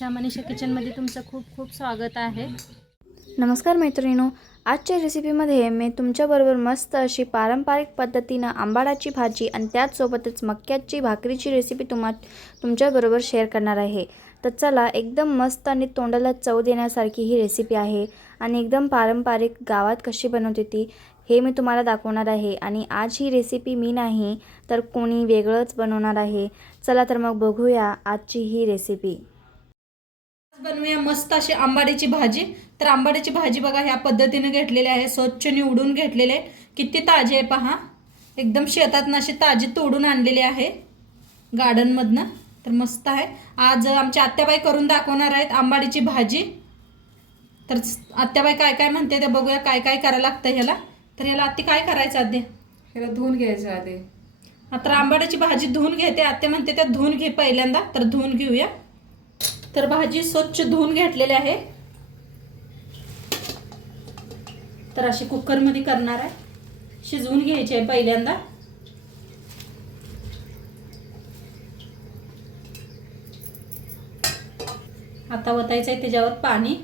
मनीषा किचनमध्ये तुमचं खूप खूप स्वागत आहे। नमस्कार मैत्रिणींनो, आजच्या रेसिपीमध्ये मी तुमच्याबरोबर मस्त अशी पारंपरिक पद्धतीनं आंबाडाची भाजी आणि त्याचसोबतच मक्याची भाकरीची रेसिपी तुमच्याबरोबर शेअर करणार आहे। तर चला, एकदम मस्त आणि तोंडाला चव देण्यासारखी ही रेसिपी आहे आणि एकदम पारंपरिक गावात कशी बनवते ती हे मी तुम्हाला दाखवणार आहे। आणि आज ही रेसिपी मी नाही तर कोणी वेगळंच बनवणार आहे। चला तर मग बघूया आजची ही रेसिपी। बनवूया मस्त अशी आंबाडीची भाजी। तर आंबाडीची भाजी बघा ह्या पद्धतीने घेतलेली आहे, स्वच्छ निवडून घेतलेले आहे। किती ताजी आहे पहा, एकदम शेतातून अशी ताजी तोडून आणलेली आहे गार्डन मधनं। तर मस्त आहे। आज आमच्या आत्याबाई करून दाखवणार आहेत आंबाडीची भाजी। तर आत्याबाई काय काय म्हणते ते बघूया, काय काय करायला लागतं ह्याला। तर ह्याला आत्ती काय करायचं आधी? ह्याला धुवून घ्यायचं आधी। आता आंबाडीची भाजी धुवून घेते आत्या म्हणते, त्या धुवून घे पहिल्यांदा। तर धुवून घेऊया। तर भाजी स्वच्छ धुवून घेतलेली आहे। तर अशी कुकर मध्ये करणार आहे, शिजवून घ्यायची आहे पहिल्यांदा। आता ओतायचं आहे त्याच्यावर पाणी।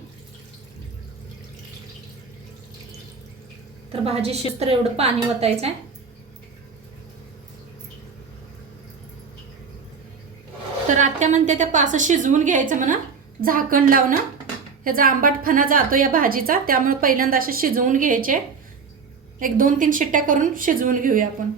तर भाजी शिजतर एवढं पाणी ओतायचं आहे। तर आत्या म्हणते त्या पास शिजवून घ्यायचं म्हणा, झाकण लावणं। ह्याचा आंबटपणा जातो या भाजीचा, त्यामुळे पहिल्यांदा असे शिजवून घ्यायचे। एक 2-3 शिट्ट्या करून शिजवून घेऊया आपण।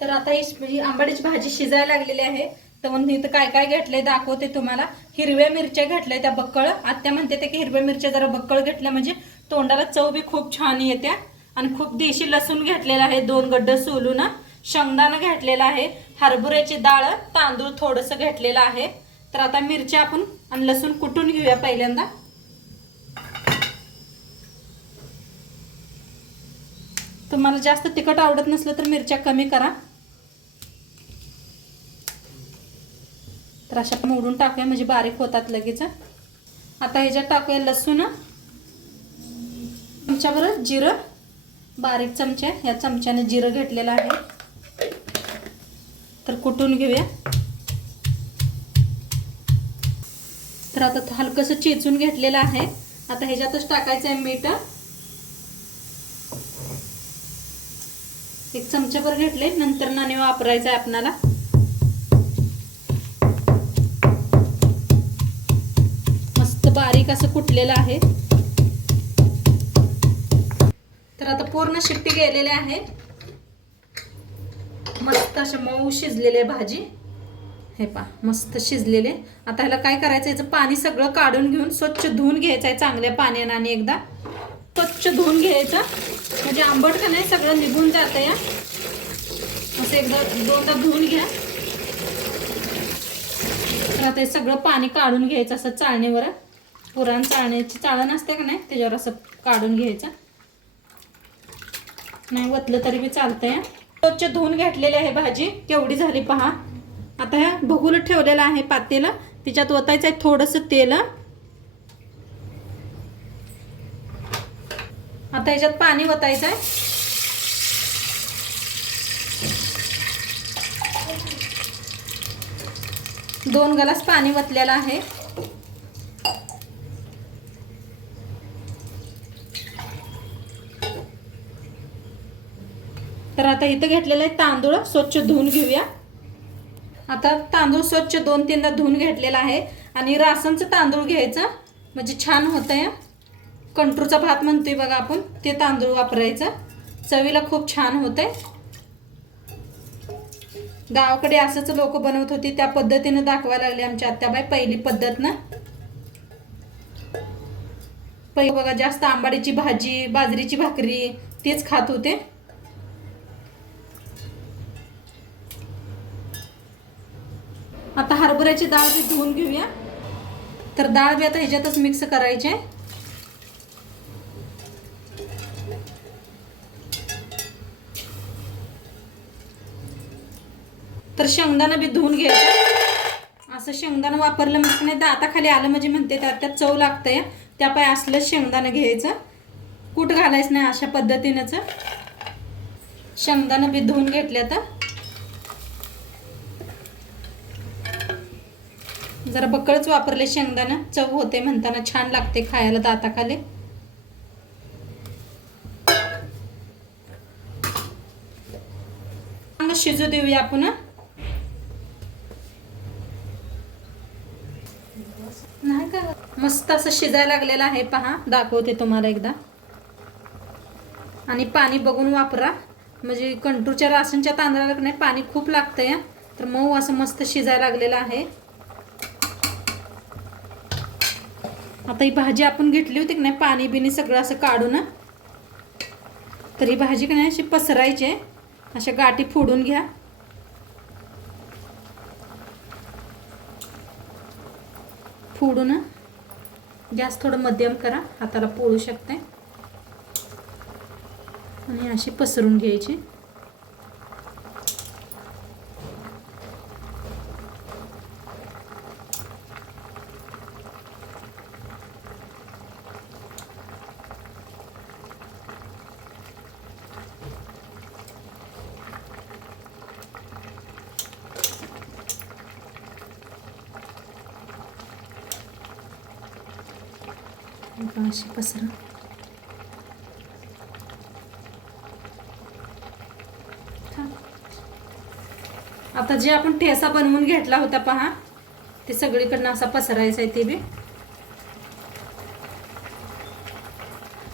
तर आता ही आंबाडीची भाजी शिजायला लागलेली आहे। तर म्हणून इथं काय काय घेतलंय दाखवते तुम्हाला। हिरव्या मिरच्या घेतल्या त्या बक्कळ। आत्या म्हणते ते की हिरव्या मिरच्या जरा बक्कळ घेतल्या म्हणजे तोंडाला चव बी खूप छान येते। आणि खूप देशी लसूण घेतलेला आहे, 2 गड्ड सोलून। शेंगदाणा घेतलेला आहे, हरभऱ्याची डाळ, तांदूळ थोडंसं घेतलेलं आहे। तर आता मिरच्या आपण आणि लसूण कुटून घेऊया पहिल्यांदा। तुम्हाला जास्त तिखट आवडत नसलं तर मिरच्या कमी करा। तर अशा मोडून टाकूया म्हणजे बारीक होतात लगेच। आता ह्याच्यात टाकूया लसूण, चमच्याभर जिरं, बारीक चमचा, या चमच्याने जिरं घेतलेलं आहे। तर कुटून घेऊया। तर आता हलकसं चेचून घेतलेलं आहे। आता ह्याच्यातच टाकायचं आहे मीठ, 1 चमचाभर घेतले, नंतर नाणे वापरायचं आहे आपल्याला। मस्त बारीक असं कुटलेलं आहे। तर आता पूर्ण शिट्टी गेलेली आहे, मस्त अशी मऊ शिजलेली भाजी। हे पहा मस्त शिजलेले। आता ह्याला काय करायचं, याचं पाणी सगळं काढून घेऊन स्वच्छ धुवून घ्यायचं आहे चांगल्या पाण्याने। आणि एकदा स्वच्छ धुवून घ्यायचं म्हणजे आंबट का नाही सगळं निघून जातं या। असं एकदा 2दा धुवून घ्या। तर आता हे सगळं पाणी काढून घ्यायचं असं चाळणीवर। पुराण चाळण्याची चाळण असते का नाही त्याच्यावर असं काढून घ्यायचं, नाही वतलं तरी बी चालतंय। स्वच्छ धुवून घेतलेली आहे भाजी, केवढी झाली पहा। आता ह्या भगुलं ठेवलेलं आहे पातेलं, त्याच्यात ओतायचं आहे थोडंसं तेल। आता ह्याच्यात पाणी ओतायचं आहे। दोन ग्लास पाणी ओतलेलं आहे। तर आता इथं घेतलेलं आहे तांदूळ, स्वच्छ धुवून घेऊया। आता तांदूळ स्वच्छ 2-3दा धुवून घेतलेला आहे। आणि रासनचं तांदूळ घ्यायचं म्हणजे छान होतंय। कंट्रोलचा भात म्हणतोय बघा आपण, ते तांदूळ वापरायचं, चवीला खूप छान होतंय। गावाकडे असंच लोक बनवत होती, त्या पद्धतीने दाखवायला लागले आमच्या आत्याबाई, पहिली पद्धत ना। पहिले बघा जास्त आंबाडीची भाजी, बाजरीची भाकरी तेच खात होते। आता हरभऱ्याची डाळ बी धुवून घेऊया। तर डाळ बी आता ह्याच्यातच मिक्स करायची आहे। तर शेंगदाणा बी धुवून घ्यायचं। असं शेंगदाणा वापरलं म्हणजे नाही दाताखाली आलं म्हणजे म्हणते त्यात चव लागतंय, त्यापाय असलं शेंगदाणा घ्यायचं, कूट घालायचं नाही। अशा पद्धतीनेच शेंगदाणा बी धुवून घेतले। आता जरा बकळच वापरले शेंगदाणा, चव होते म्हणताना छान लागते खायला दाताखाली. शिजू देऊया आपण. नाही का मस्त असं शिजायला लागलेलं आहे पहा, दाखवते तुम्हाला एकदा. आणि पाणी बघून वापरा, म्हणजे कंट्रोलच्या राशनच्या तांदळाला नाही पाणी खूप लागतं या. तर मऊ असं मस्त शिजायला लागलेलं आहे. आता ही भाजी आपण घेतली होती की नाही, पाणी बिनी सगळं असं काढून, तर ही भाजी की नाही अशी पसरायची आहे. अशा गाठी फोडून घ्या. फोडून गॅस थोडं मध्यम करा, हाताला पोळू शकते. आणि अशी पसरून घ्यायची. अशी पसरा. आता जे आपण ठेसा बनवून घेतला होता पहा, ते सगळीकडनं असा पसरायचा आहे. ते बी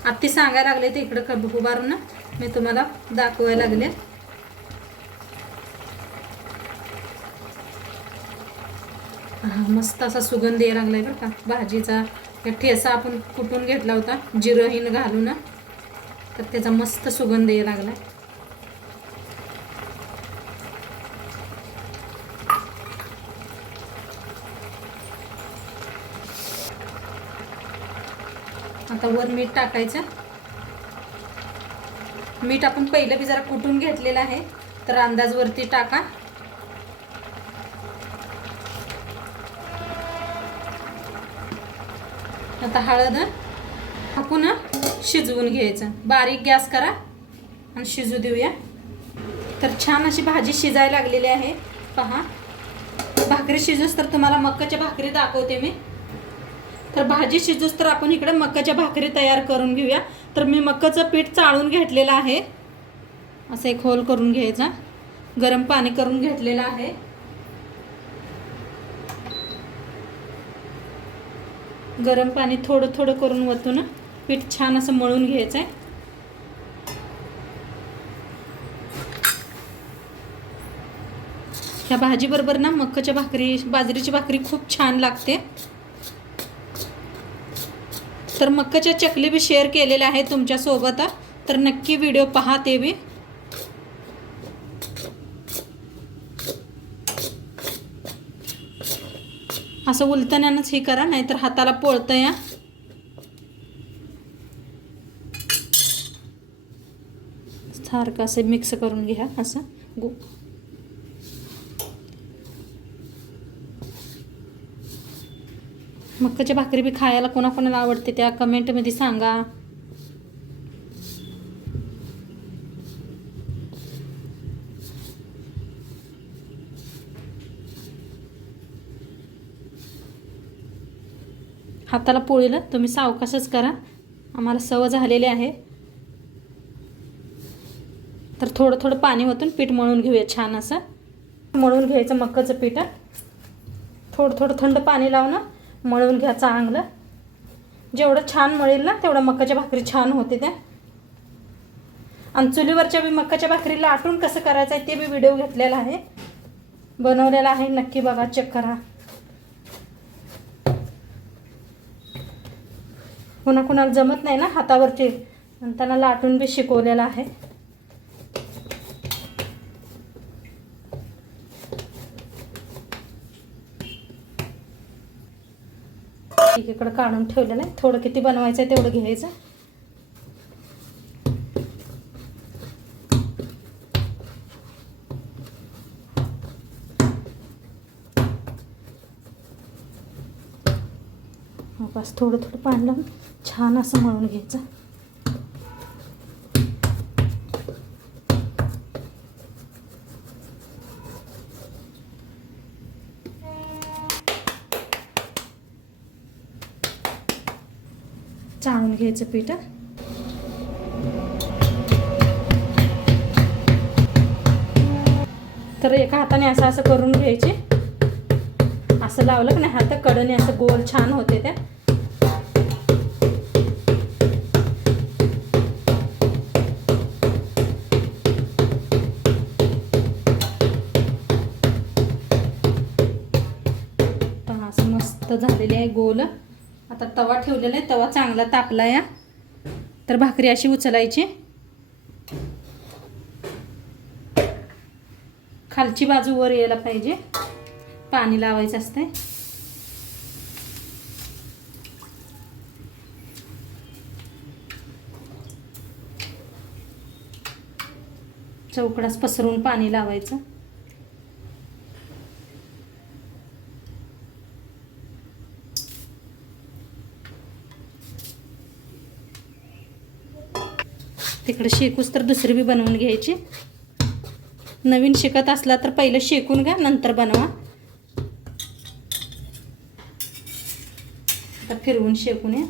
आत्ती सांगायला लागले ते इकडं उभारून मी तुम्हाला दाखवायला लागले. मस्त असा सुगंध यायला लागलाय बरं का भाजीचा. ठेसा आपण कुटून घेतला होता जिरं हिंग घालून, तर त्याचा मस्त सुगंध यायला लागलाय. आता वर मीठ टाकायचं. मीठ आपण पहिलं बी जरा कुटून घेतलेलं आहे, तर अंदाज वरती टाका. आता हळद टाकून शिजवून घ्यायचं. बारीक गॅस करा आणि शिजू देऊया. तर छान अशी भाजी शिजायला लागलेली आहे पहा. भाकरी शिजूस तर तुम्हाला मक्काच्या भाकरी दाखवते मी. तर भाजी शिजूस तर आपण इकडे मक्काच्या भाकरी तयार करून घेऊया. तर मी मक्काचं पीठ चाळून घेतलेलं आहे. असं एक होल करून घ्यायचा. गरम पाणी करून घेतलेलं आहे. गरम पाणी थोडं थोडं करून वतून पीठ छान असं मळून घ्यायचं आहे. ह्या भाजी बरोबर ना मक्काच्या भाकरी, बाजरीची भाकरी खूप छान लागते. तर मक्काच्या चकली बी शेअर केलेल्या आहे तुमच्या सोबत, तर नक्की व्हिडिओ पहा. ते बी असं उलटण्यानंच हे करा, नाहीतर हाताला पोळतं या. सारखं असं मिक्स करून घ्या. असं मक्काची भाकरी बी खायला कोणाकोणाला आवडते त्या कमेंटमध्ये सांगा. हाताला पोळीला तुम्ही सावकाशच करा, आम्हाला सवय झालेली आहे. तर थोडं थोडं पाणी ओतून पीठ मळून घेऊया. छान असं मळून घ्यायचं मक्काचं पीठ. थोडं थोडं थंड पाणी लावून मळून घ्या चांगलं. जेवढं छान मळेल ना तेवढं मक्काच्या भाकरी छान होते त्या. आणि चुलीवरच्या बी मक्काच्या भाकरी लाटून कसं करायचं आहे ते बी व्हिडिओ घेतलेला आहे, बनवलेला आहे. नक्की बघा, चेक करा. कुणाकुणाला जमत नाही ना हातावरची, त्यांना लाटून बी शिकवलेलं आहे. एकीकडे काढून ठेवलेलं आहे. थोडं किती बनवायचं आहे तेवढं घ्यायचं. बस थोडं थोडं पाणी लावून छान असं मळून घ्यायचं. चाळून घ्यायचं पीठ. तर एका हाताने असं असं करून घ्यायचे. असं लावलं की नाही हात कडने असं गोल छान होते त्या. असं मस्त झालेले आहे गोल. आता तवा ठेवलेला आहे. तवा चांगला तापला या. तर भाकरी अशी उचलायची. खालची बाजू वर यायला पाहिजे. पाणी लावायचं असतंय. चौकडास पसरून पाणी लावायचं. तिकडे शेकूस तर दुसरी बी बनवून घ्यायची. नवीन शिकत असला तर पहिलं शेकून घ्या, नंतर बनवा. आता फिरवून शेकून या.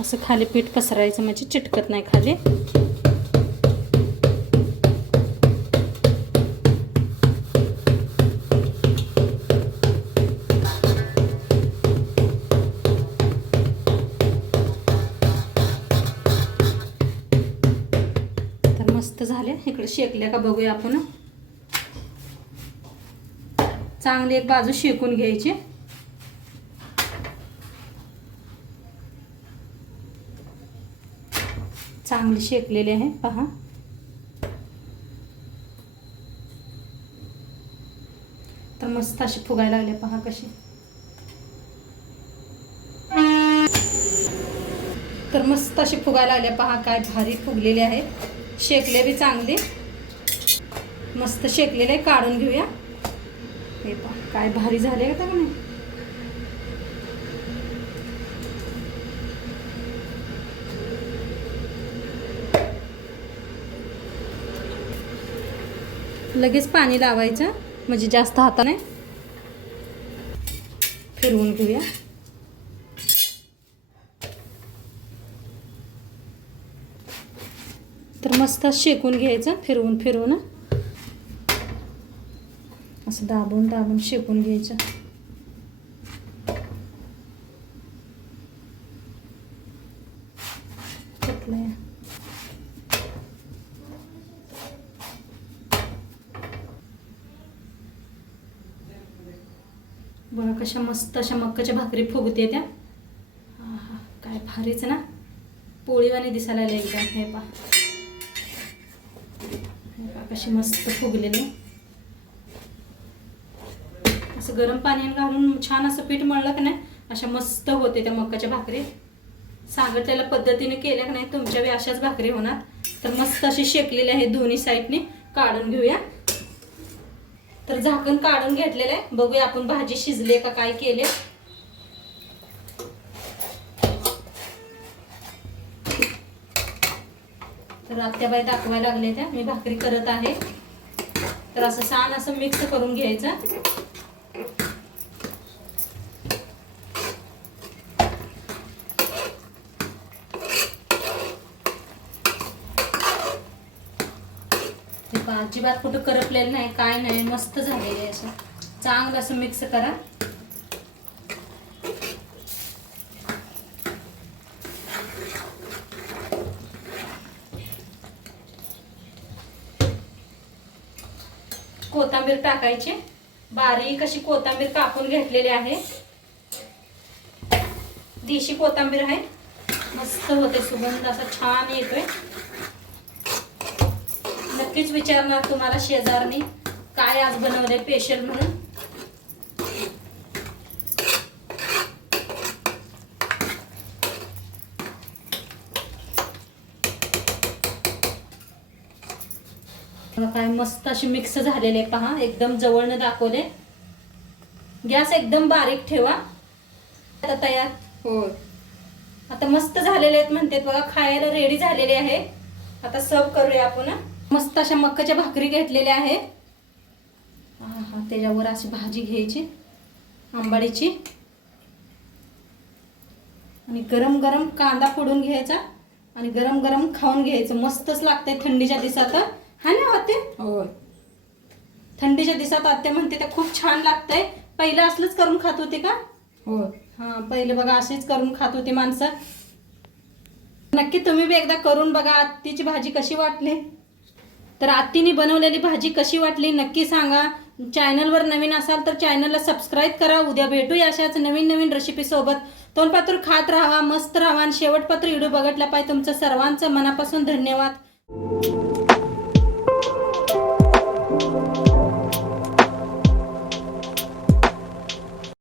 असं खाली पीठ पसरायचं म्हणजे चिटकत नाही खाली. तर मस्त झाले. इकडे शेकल्या का बघूया आपण. चांगली एक बाजू शेकून घ्यायची. चांगले शेकलेले आहे पहा. तर मस्त अशी फुगायला लागले पहा कशी. तर मस्त अशी फुगायला लागले पहा. काय भारी फुगलेले आहे. शेकले बी चांगले मस्त शेकलेले. काढून घेऊया. हे पहा काय भारी झाले का नाही. लगेच पाणी लावायचं म्हणजे जास्त हाताने फिरवून घेऊया. तर मस्त शेकून घ्यायचं. फिरवून फिरवून असं दाबून दाबून शेकून घ्यायचं. बघा कशा मस्त अशा मक्काच्या भाकरी फुगते त्या. काय भारीच ना. पोळीवाणी दिसायला लागले एकदम. हे पहा कशी मस्त फुगलेली. असं गरम पाणी घालून छान असं पीठ मळलं की नाही अशा मस्त होते त्या मक्काच्या भाकरी. सांगितलेल्या पद्धतीने केल्या की नाही तुमच्या बी अशाच भाकरी होणार. तर मस्त अशी शेकलेली आहे दोन्ही साईडने. काढून घेऊया. तर झाकण काढून घेतलेलं आहे. बघूया आपण भाजी शिजले का काय केले. तर आत्याबाई दाखवायला लागले त्या. मी भाकरी करत आहे. तर असं छान असं मिक्स करून घ्यायचं. अजिबात कुठं करपलेलं नाही काय नाही. मस्त झालेलं आहे. असं चांगलं असं मिक्स करा. कोथिंबीर टाकायची. बारीक अशी कोथिंबीर कापून घेतलेली आहे. देशी कोथिंबीर आहे. मस्त होते. सुगंध असा छान येतोय. नक्कीच विचारणार तुम्हाला शेजारनी काय आज बनवले स्पेशल म्हणून. बघा काय मस्त अशी मिक्स झालेले आहे पहा, एकदम जवळनं दाखवले. गॅस एकदम बारीक ठेवा. आता तयार. होय. आता मस्त झालेले आहेत म्हणतात बघा, खायला रेडी झालेले आहे. आता सर्व करूया आपण. मस्त अशा मक्काच्या भाकरी घेतलेल्या आहे. हा त्याच्यावर अशी भाजी घ्यायची आंबाडीची आणि गरम गरम कांदा फोडून घ्यायचा आणि गरम गरम खाऊन घ्यायचं. मस्तच लागतंय थंडीच्या दिवसात. हा ना आते? होय. थंडीच्या दिवसात आत्या म्हणते ते खूप छान लागतंय. पहिलं असलंच करून खात होते का? होय. हा पहिले बघा अशीच करून खात होती माणसं. नक्की तुम्ही बी एकदा करून बघा. आत्तीची भाजी कशी वाटली, तर आत्तीने बनवलेली भाजी कशी वाटली नक्की सांगा. चॅनलवर नवीन असाल तर चॅनलला सबस्क्राईब करा. उद्या भेटूया अशाच नवीन नवीन रेसिपी सोबत. तोंडपात्र खात राहा, मस्त राहा आणि शेवटपात्र व्हिडिओ बघितला पाहिजे. तुमचं सर्वांचं मनापासून धन्यवाद.